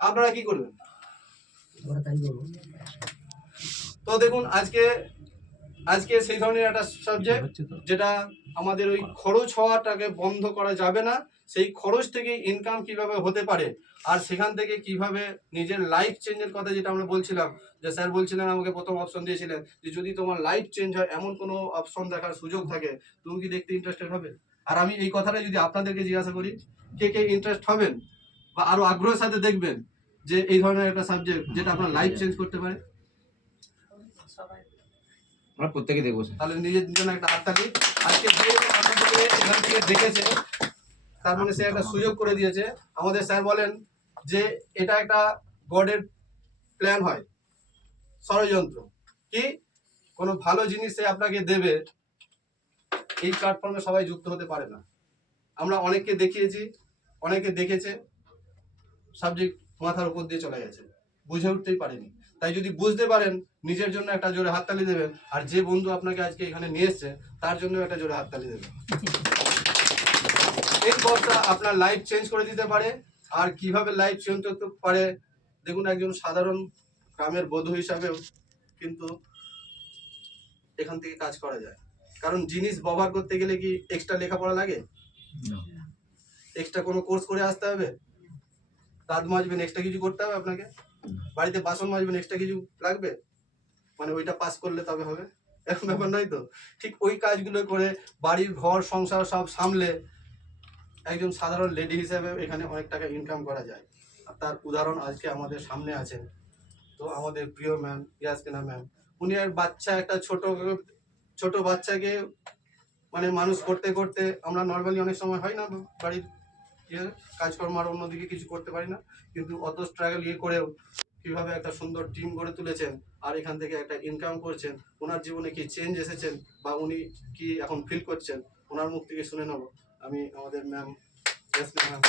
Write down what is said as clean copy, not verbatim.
আপনারা কি করবেন? তো দেখুন আজকে সেই ধরনের একটা সাবজেক্ট যেটা আমাদের ওই খরচ হওয়াটাকে বন্ধ করা যাবে না, সেই খরচ থেকে ইনকাম কিভাবে হতে পারে, আর সেখান থেকে কিভাবে নিজের লাইফ চেঞ্জের কথা যেটা আমরা বলছিলাম, যে স্যার বলছিলেন আমাকে প্রথম অপশন দিয়েছিলেন যে যদি তোমার লাইফ চেঞ্জ হয় এমন কোনো অপশন দেখার সুযোগ থাকে তুমি কি দেখতে ইন্টারেস্টেড হবে? আর আমি এই কথাটা যদি আপনাদেরকে জিজ্ঞাসা করি, কে কে ইন্টারেস্ট হবেন বা আরো আগ্রহের সাথে দেখবেন যে এই ধরনের একটা সাবজেক্ট যেটা আপনার লাইফ চেঞ্জ করতে পারে? আমরা প্রত্যেকে দেখবো। তাহলে নিজের জন্য একটা হাততালি। আজকে যে আপনাদেরকে এখান থেকে দেখেছে তার মানে সে একটা সুযোগ করে দিয়েছে। আমাদের স্যার বলেন যে এটা একটা গডের প্ল্যান হয়, ষড়যন্ত্র। কি কোনো ভালো জিনিস সে আপনাকে দেবে, এই প্ল্যাটফর্মে সবাই যুক্ত হতে পারে না। আমরা অনেককে দেখিয়েছি, অনেকে দেখেছে, সাবজেক্ট মাথার উপর দিয়ে চলে গেছে, বুঝে উঠতেই পারেনি। তাই যদি বুঝতে পারেন নিজের জন্য একটা জোরে হাততালি দেবেন, আর যে বন্ধু আপনাকে আজকে এখানে নিয়ে এসছে তার জন্য একটা জোরে হাততালি দেবেন। এই কোর্সটা আপনার লাইফ চেঞ্জ করে দিতে পারে। আর কিভাবে লাইফ চেঞ্জ করতে পারে দেখুন, একজন সাধারণ গ্রামের বধূ হিসাবেও কিন্তু এখান থেকে কাজ করা যায়। কারণ জিনিস ব্যবহার করতে গেলে কি এক্সট্রা লেখাপড়া লাগে? এক্সট্রা কোনো কোর্স করে আসতে হবে? দাঁত মাজবেন এক্সট্রা কিছু করতে হবে আপনাকে? বাড়িতে বাসন মাজবেন এক্সট্রা কিছু লাগবে? মানে ওইটা পাস করলে তবে হবে, এরকম ব্যাপার নয় তো। ঠিক ওই কাজগুলো করে বাড়ির ঘর সংসার সব সামলে একজন সাধারণ লেডি হিসেবে এখানে অনেক টাকা ইনকাম করা যায়। আর তার উদাহরণ আজকে আমাদের সামনে আছেন। তো আমাদের প্রিয় ম্যাম ইয়াসমিনা ম্যাম, উনি আর বাচ্চা একটা ছোট বাচ্চাকে মানে মানুষ করতে করতে আমরা নর্মালি অনেক সময় হয় না বাড়ির কাজকর্ম আর অন্যদিকে কিছু করতে পারি না, কিন্তু অত স্ট্রাগল করেও কিভাবে একটা সুন্দর টিম গড়ে তুলেছেন আর এখান থেকে একটা ইনকাম করছেন। ওনার জীবনে কি চেঞ্জ এসেছেন বা উনি কি এখন ফিল করছেন, ওনার মুখ থেকে শুনে নেব। আমি আমাদের ম্যাম ইয়াসমিনা ম্যাম